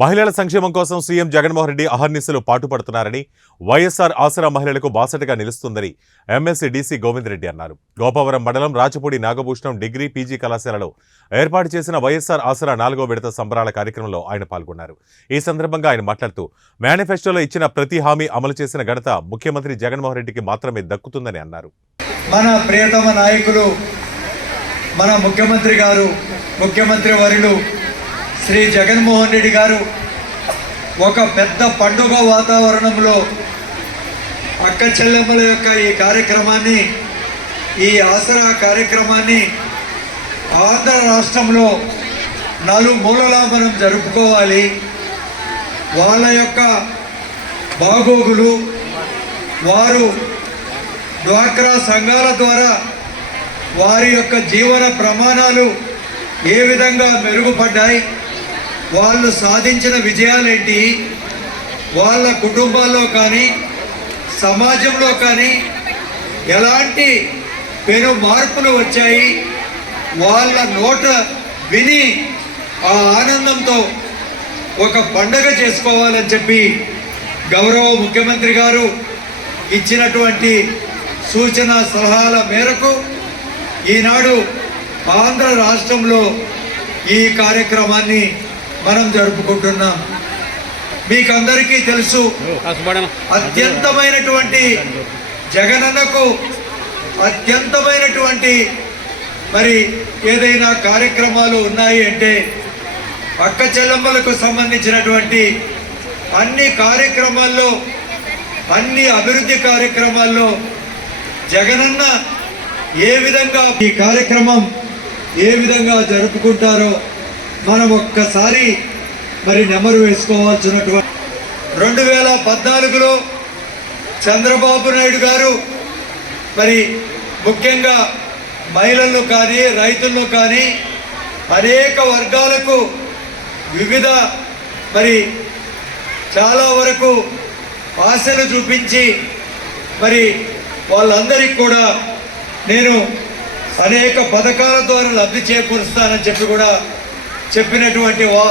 మహిళల సంక్షేమం కోసం సీఎం జగన్మోహన్ రెడ్డి అహర్నిశలు పాటుపడుతున్నారని వైఎస్ఆర్ ఆసరా మహిళలకు బాసటగా నిలుస్తుందని ఎమ్మెల్సీ డీసీ గోవిందరెడ్డి అన్నారు. గోపవరం మండలం రాచపూడి నాగభూషణం డిగ్రీ పీజీ కళాశాలలో ఏర్పాటు చేసిన వైఎస్ఆర్ ఆసరా నాలుగో విడత సంబరాల కార్యక్రమంలో ఆయన పాల్గొన్నారు. ఈ సందర్భంగా ఆయన మాట్లాడుతూ మేనిఫెస్టోలో ఇచ్చిన ప్రతి హామీ అమలు చేసిన ఘనత ముఖ్యమంత్రి జగన్మోహన్ రెడ్డికి మాత్రమే దక్కుతుందని అన్నారు. మన ప్రియతమ నాయకులు మన ముఖ్యమంత్రి గారు ముఖ్యమంత్రి వర్యులు శ్రీ జగన్మోహన్ రెడ్డి గారు ఒక పెద్ద పండుగ వాతావరణంలో అక్క చెల్లెమ్మల యొక్క ఈ కార్యక్రమాన్ని ఈ ఆసరా కార్యక్రమాన్ని ఆంధ్ర రాష్ట్రంలో నలుమూలలా మనం జరుపుకోవాలి. వాళ్ళ యొక్క బాగోగులు వారు డ్వాక్రా సంఘాల ద్వారా వారి యొక్క జీవన ప్రమాణాలు ఏ విధంగా మెరుగుపడ్డాయి వాళ్ళు సాధించిన విజయాలేంటి? వాళ్ళ కుటుంబాల్లో కానీ సమాజంలో కానీ ఎలాంటి పెను మార్పులు వచ్చాయి? వాళ్ళ నోట విని ఆ ఆనందంతో ఒక పండగ చేసుకోవాలని చెప్పి గౌరవ ముఖ్యమంత్రి గారు ఇచ్చినటువంటి సూచన సలహాల మేరకు ఈనాడు ఆంధ్ర రాష్ట్రంలో ఈ కార్యక్రమాన్ని మనం జరుపుకుంటున్నాం. మీకందరికీ తెలుసు అత్యంతమైనటువంటి జగనన్నకు అత్యంతమైనటువంటి మరి ఏదైనా కార్యక్రమాలు ఉన్నాయి అంటే పక్క చెల్లమ్మలకు సంబంధించినటువంటి అన్ని కార్యక్రమాల్లో అన్ని అభివృద్ధి కార్యక్రమాల్లో జగనన్న ఏ విధంగా ఈ కార్యక్రమం ఏ విధంగా జరుపుకుంటారో మనం ఒక్కసారి మరి నెమరు వేసుకోవాల్సినటువంటి రెండు వేల పద్నాలుగులో చంద్రబాబు నాయుడు గారు మరి ముఖ్యంగా మహిళల్లో కానీ రైతుల్లో కానీ అనేక వర్గాలకు వివిధ మరి చాలా వరకు ఆశలు చూపించి మరి వాళ్ళందరికీ కూడా నేను అనేక పథకాల ద్వారా లబ్ధి చేకూరుస్తానని చెప్పి కూడా చెప్పినటువంటి వా